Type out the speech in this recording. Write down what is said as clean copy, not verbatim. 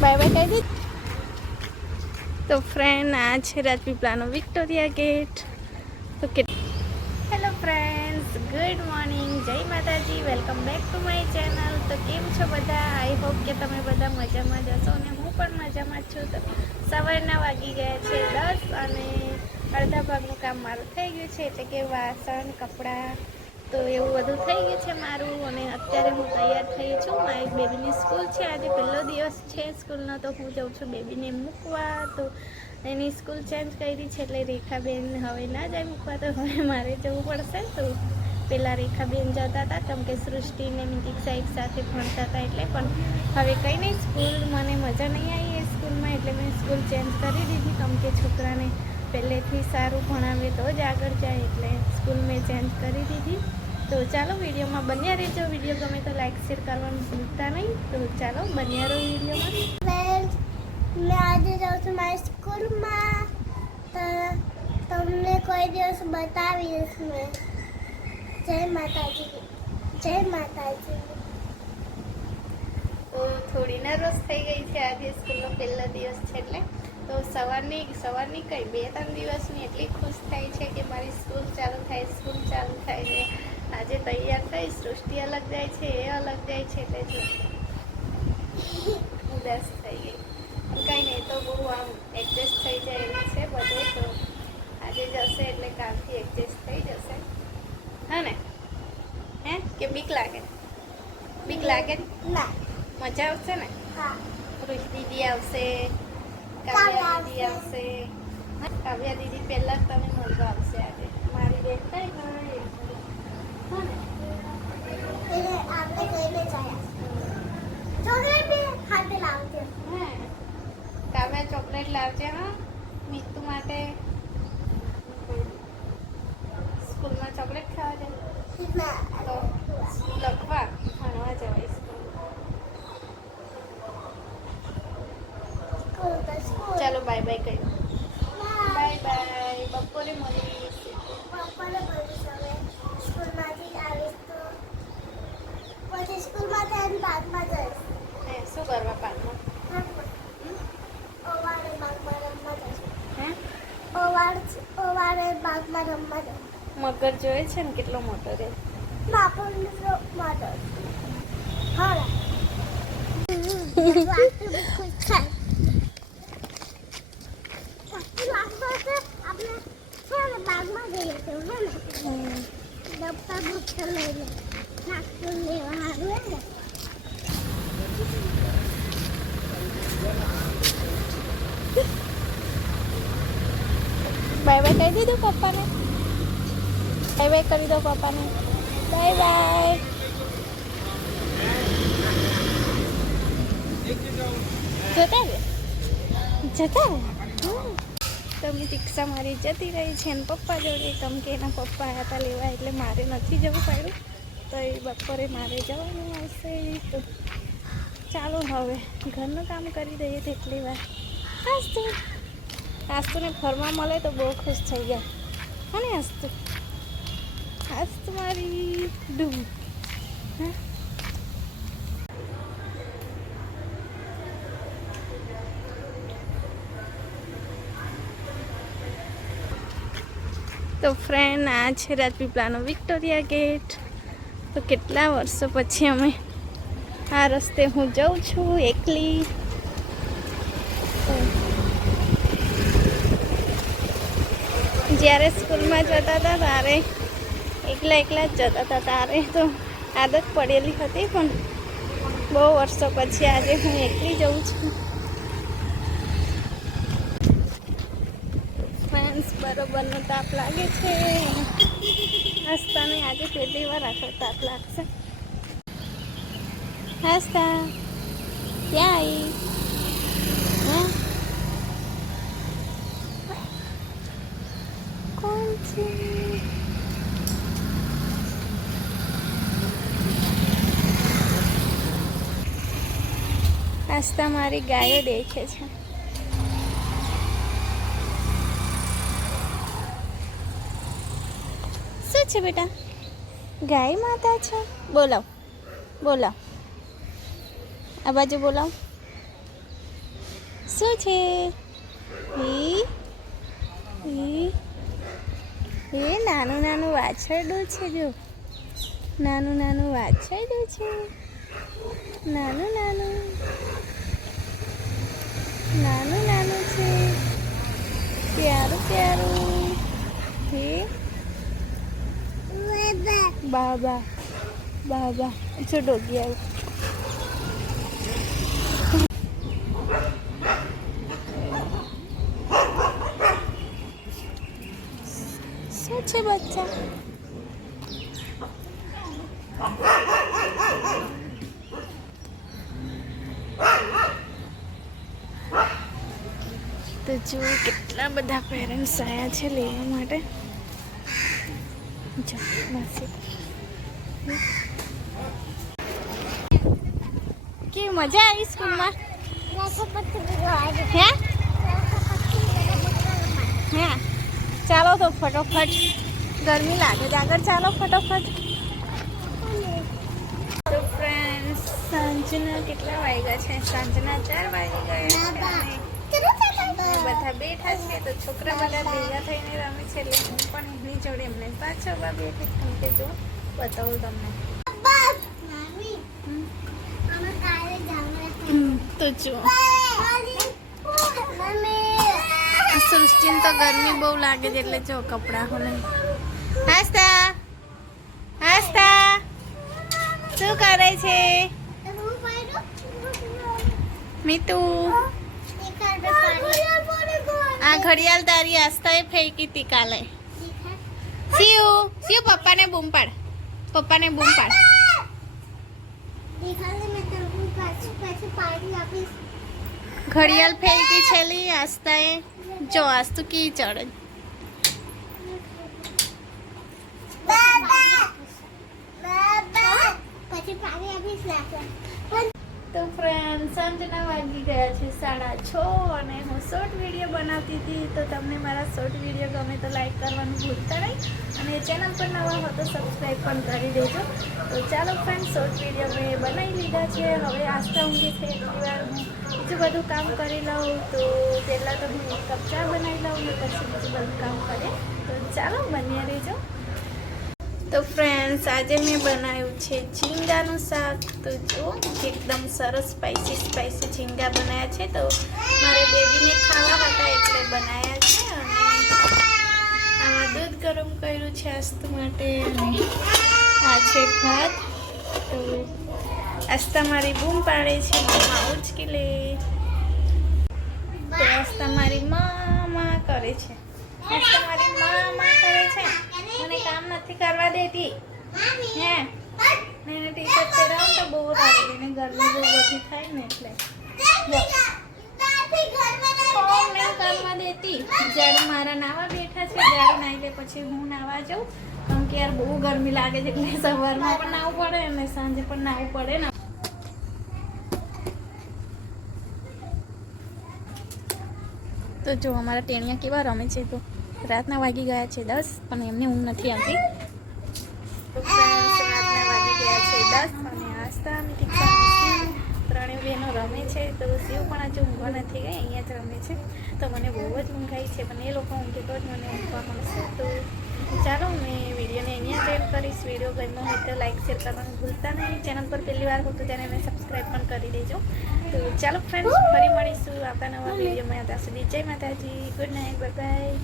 Bye bye કહી દી. તો ફ્રેન્ડ આ છે રાજપીપળાનો વિક્ટોરિયા ગેટ. તો કે હેલો ફ્રેન્ડ્સ, ગુડ મોર્નિંગ, જય માતાજી, welcome back to my channel. તો કેમ છો બધા? આઈ હોપ કે તમે બધા મજામાં જ હશો અને હું પણ મજામાં જ છું. તો સવારના વાગી ગયા છે 10 અને અડધા ભાગનું કામ મારું થઈ ગયું છે, એટલે કે વાસણ, કપડાં, તો એવું બધું થઈ ગયું છે મારું. અને અત્યારે હું તૈયાર થઈ છું. મારી બેબીની સ્કૂલ છે, આજે પહેલો દિવસ છે સ્કૂલનો, તો હું જાઉં છું બેબીને મૂકવા. તો એની સ્કૂલ ચેન્જ કરી છે, એટલે રેખાબેન હવે ના જાય મૂકવા, તો હવે મારે જવું પડશે. તો પહેલાં રેખાબેન જતા હતા, કેમ કે સૃષ્ટિને મિતિક્ષા એક સાથે ભણતા હતા, એટલે. પણ હવે કંઈ નહીં, સ્કૂલ મને મજા નહીં આવી એ સ્કૂલમાં, એટલે મેં સ્કૂલ ચેન્જ કરી દીધી. કેમ કે છોકરાને પહેલેથી સારું ભણાવે તો જ આગળ જાય, એટલે સ્કૂલ મેં ચેન્જ કરી દીધી. તો ચાલો વિડીયોમાં બન્યા રહેજો. વિડીયો ગમે તો લાઈક શેર કરવાનું ભૂલતા નહીં. તો ચાલો બન્યા રહો વિડીયોમાં. મેં આજે જાઉં છું મારી સ્કૂલમાં, તો તમને કોઈ દિવસ બતાવીશ મેં. જય માતાજી, જય માતાજી. તો થોડી નર્વસ થઈ ગઈ છે, આજે સ્કૂલનો પહેલો દિવસ છે એટલે. તો સવારની કંઈ 2-3 દિવસની એટલી ખુશ થાય છે કે મારી સ્કૂલ ચાલુ થાય છે. આજે તૈયાર થઈ, સૃષ્ટિ અલગ જાય છે, એ અલગ જાય છે, એટલે જો ઉદાસ થઈ ગઈ. કંઈ નહીં, તો બહુ આમ એડજસ્ટ થઈ જાય એવી છે બધે. તો આજે જશે એટલે કાલથી એડજસ્ટ થઈ જશે. હા ને? હે કે બીક લાગે? બીક લાગે ના, મજા આવશે ને? હા. કૃષ દીદી આવશે, કાવ્યા દીદી આવશે. કાવ્યા દીદી પહેલાં જ તને મળવા આવશે આજે. મારી બેન કઈ ગઈ? હા ને? એને આપણે કહીને જાય ચોકલેટ બી હાથે લાવજે. હે કાવ્યા ચોકલેટ લાવજે હા મીતુ માટે. સ્કૂલમાં ચોકલેટ ખાવા જાય ના, તો લખવા ભણવા જવાય સ્કૂલ. ચાલો બાય બાય કહી. બાય બાય, બપોરે મળીશ. પપ્પાને બોલીશ હવે સ્કૂલમાંથી આવીશ તો પછી સ્કૂલમાંથી આવીને પાર્કમાં જઈશ. હે શું કરવા પાર્કમાં? ઓવારે બાગમાં રમવા જઈશ. હે ઓવારે બાગમાં રમવા જઈશ. મગર જોયે છે ને કેટલો મોટો રે. બાપુનો મોટો. હા. આપણે બાગમાં જઈએ તો હે ને ડબ્બા બુક્સ લઈને નાસ્તો લેવા સારું હે ને. બાય બાય કહી દીધું પપ્પાને? બાય બાય કરી દો પપ્પાને. Bye bye. જતા તો મિતિક્ષા મારી જતી રહી છે ને પપ્પા જોડે, કેમ કે એના પપ્પા આવ્યા હતા લેવા, એટલે મારે નથી જવું પડ્યું. તો એ બપોરે મારે જવાનું આવશે. તો ચાલો હવે ઘરનું કામ કરી દઈએ તેટલી વાર. આસ્તુને ફરવા મળે તો બહુ ખુશ થઈ જાય. હા ને આસ્તુ મારી ડૂબ. હા તો ફ્રેન્ડ આ છે રાજપીપળાનો વિક્ટોરિયા ગેટ. તો કેટલા વર્ષો પછી અમે આ રસ્તે હું જાઉં છું એકલી. જ્યારે સ્કૂલમાં જતા હતા ત્યારે એકલા જ જતા હતા, ત્યારે તો આદત પડેલી હતી, પણ બહુ વર્ષો પછી આજે હું એકલી જઉં છું. બરોબરનો તાપ લાગે છે. હસતાને આજે પહેલી વાર આટલો તાપ લાગશે. હસતા ક્યાં આવી? હા કોણ છે? હસતા મારી ગાયો દેખે છે. શું છે બેટા? ગાય માતા છે. બોલાવ બોલાવ, આ બાજુ બોલાવ. શું છે? એ નાનું નાનું વાછરડું છે. જો નાનું નાનું વાછરડું છે. નાનું નાનું નાનું નાનું છે. પ્યારું પ્યારું. હે બાબા બાબા. જો ડોગી આવ્યું. શું છે બચ્ચા? તો જો કેટલા બધા પેરેન્ટ્સ આવ્યા છે લેવા માટે. જો માસી કેવી મજા આવી સ્કૂલમાં? હે હે ચાલો તો ફટોફટ, ગરમી લાગે છે. આગળ ચાલો ફટોફટ. તો ફ્રેન્ડ્સ સાંજના કેટલા વાગ્યા છે? સાંજના 4 વાગી ગયા છે. બધા બેઠા છે તો છોકરા બધા ભેગા થઈને રમે છે. એટલે હું પણ એમની જોડે એમને પાછળ બેઠી કેમ કે જો બતાવું તમને. તો જો સૃષ્ટિને તો ગરમી બહુ લાગે છે એટલે જો કપડાં હું નહીં. આસ્તા આસ્તા શું કરે છે મીતુ? આ ઘડિયાળ તારી આસ્તાએ ફેંકી હતી કાલે. શિવ શિવ પપ્પાને બૂમ પાડ, પપ્પાને બૂમ પાડ. ઘડિયાળ ફેંકી છેલી આસ્તાએ. જો આસ્તુ કી ચડે. તો ફ્રેન્ડ સાંજના વાગી ગયા છે 6:30 અને હું શોર્ટ વિડીયો બનાવતી હતી. તો તમને મારા શોર્ટ વિડીયો ગમે તો લાઈક કરવાનું ભૂલતા નહીં અને ચેનલ પર નવા હો તો સબસ્ક્રાઈબ પણ કરી દેજો. તો ચાલો ફ્રેન્ડ શોર્ટ વિડીયો મેં બનાવી લીધા છે. હવે આસ્તા ઊંઘી છે એટલી વાર હું બીજું બધું કામ કરી લઉં. તો પહેલાં તો હું 1 કપ ચા બનાવી લઉં ને પછી બીજું બધું કામ કરે. તો ચાલો બન્યા રહેજો. તો ફ્રેન્ડ્સ આજે મેં બનાવ્યું છે ઝીંગાનું શાક. તો જો એકદમ સરસ સ્પાઈસી ઝીંગા બનાવ્યા છે. તો મારે બેબીને ખાવા હતા એટલે બનાવ્યા છે. અને આમાં દૂધ ગરમ કર્યું છે આસ્તુ માટે. અને આ છે ભાત. તો આસ્તા મારી બૂમ પાડે છે મમ્મા ઉચકી લે. તો આસ્તા મારી મા કરે છે. આસ્તા મારી મા કરે છે. મને કામ નથી કરવા દેતી. હે એને ટી-શર્ટ પહેરાવ તો બહુ સારી. એને ગરમી બહુ બધી થાય ને એટલે કરવા દેતી. જ્યારે મારા નાવા બેઠા છે જ્યારે નાઈ લે પછી હું નાવા જાઉં. કેમ કે યાર બહુ ગરમી લાગે છે એટલે સવારમાં પણ નાવું પડે અને સાંજે પણ નાવું પડે ને. તો જો અમારા ટેણિયા કેવા રમે છે. તો રાતના વાગી ગયા છે 10 પણ એમને ઊંઘ નથી આવતી. તો ફ્રેન્ડ્સ રાતના વાગી ગયા છે 10 અને આસ્તા ત્રણેય બહેનો રમે છે. તો શિવ પણ હજુ ઊંઘવા નથી ગઈ, અહીંયા જ રમે છે. તો મને બહુ જ ઊંઘ આવી છે પણ એ લોકો ઊંઘે તો જ મને ઊંઘવા મળશે. તો ચાલો મેં વિડીયોને અહીંયા જ એડ કરીશ. વિડીયો ગમ્યો હોય તો લાઈક શેર કરવાનું ભૂલતા નહીં. ચેનલ પર પહેલી વાર હોય તો ચેનલને સબસ્ક્રાઈબ પણ કરી દેજો. તો ચાલો ફ્રેન્ડ્સ ફરી મળીશું આપણા નવા વિડીયોમાં. ત્યાં સુધી જય માતાજી, ગુડ નાઇટ, બાય બાય.